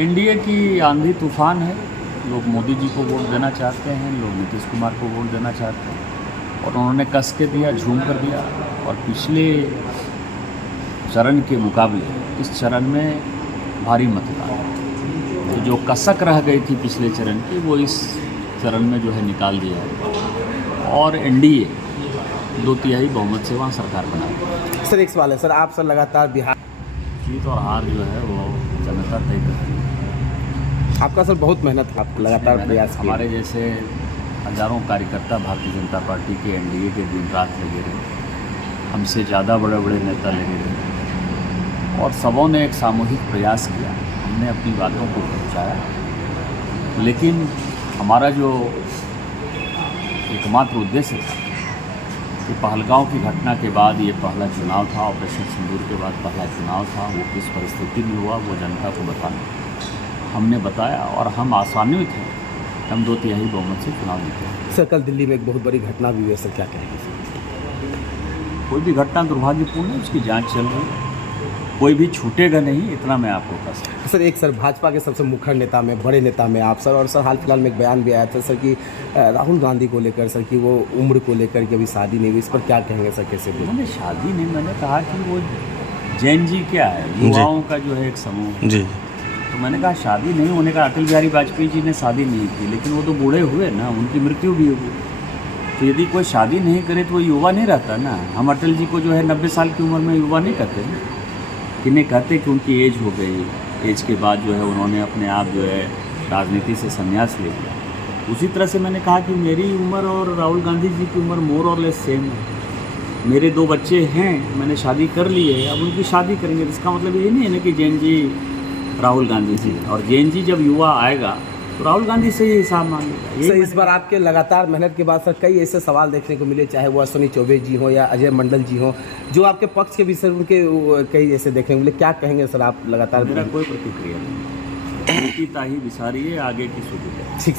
NDA की आंधी तूफान है। लोग मोदी जी को वोट देना चाहते हैं, लोग नीतीश कुमार को वोट देना चाहते हैं और उन्होंने कस के दिया, झूम कर दिया। और पिछले चरण के मुकाबले इस चरण में भारी मतदान, तो जो कसक रह गई थी पिछले चरण की वो इस चरण में जो है निकाल दिया है और एनडीए 2/3 बहुमत से वहाँ सरकार बना रही। सर एक सवाल है सर, आप सर लगातार बिहार जीत और हार जो है वो जनता तय करती है। आपका सर बहुत मेहनत आप लगातार प्रयास किए। हमारे जैसे हजारों कार्यकर्ता भारतीय जनता पार्टी के एनडीए के दिन रात लगे रहे, हमसे ज़्यादा बड़े बड़े नेता लगे रहे और सबों ने एक सामूहिक प्रयास किया। हमने अपनी बातों को पहुँचाया, लेकिन हमारा जो एकमात्र उद्देश्य था कि पहलगांव की घटना के बाद ये पहला चुनाव था, ऑपरेशन सिंदूर के बाद पहला चुनाव था, वो किस परिस्थिति में हुआ वो जनता को बताना हमने बताया और हम आसान्वित हैं। हम 2/3 बहुमत से चुनाव जीते। सर कल दिल्ली में एक बहुत बड़ी घटना भी हुई है सर, क्या कहेंगे सर? कोई भी घटना दुर्भाग्यपूर्ण है, उसकी जांच चल रही है, कोई भी छूटेगा नहीं, इतना मैं आपको कह सकता हूं। सर एक सर भाजपा के सबसे मुखर नेता में, बड़े नेता में आप सर, और सर हाल फिलहाल में एक बयान भी आया था सर कि राहुल गांधी को लेकर सर कि वो उम्र को लेकर के अभी शादी नहीं हुई, इस पर क्या कहेंगे सर, कैसे बोले? मैंने शादी नहीं, मैंने कहा कि वो जैन जी क्या है, युवाओं का जो है एक समूह जी। तो मैंने कहा शादी नहीं होने का, अटल बिहारी वाजपेयी जी ने शादी नहीं की, लेकिन वो तो बूढ़े हुए ना, उनकी मृत्यु भी हुई। तो यदि कोई शादी नहीं करे तो वो युवा नहीं रहता ना। हम अटल जी को जो है 90 साल की उम्र में युवा नहीं कहते ना, किन्हें कहते कि उनकी एज हो गई, एज के बाद जो है उन्होंने अपने आप जो है राजनीति से संन्यास ले लिया। उसी तरह से मैंने कहा कि मेरी उम्र और राहुल गांधी जी की उम्र मोर और लेस सेम है। मेरे 2 बच्चे हैं, मैंने शादी कर ली है, अब उनकी शादी करेंगे। इसका मतलब ये नहीं है ना कि जैन जी राहुल गांधी जी, और जैन जी जब युवा आएगा तो राहुल गांधी से ही हिसाब मांगेगा। सर इस बार आपके लगातार मेहनत के बाद सर कई ऐसे सवाल देखने को मिले, चाहे वो अश्विनी चौबे जी हो या अजय मंडल जी हो, जो आपके पक्ष के भी सर उनके कई ऐसे देखने को मिले। क्या कहेंगे सर आप लगातार? मेरा कोई प्रतिक्रिया नहीं, ताही विसारिए आगे की सुविधा। ठीक सर।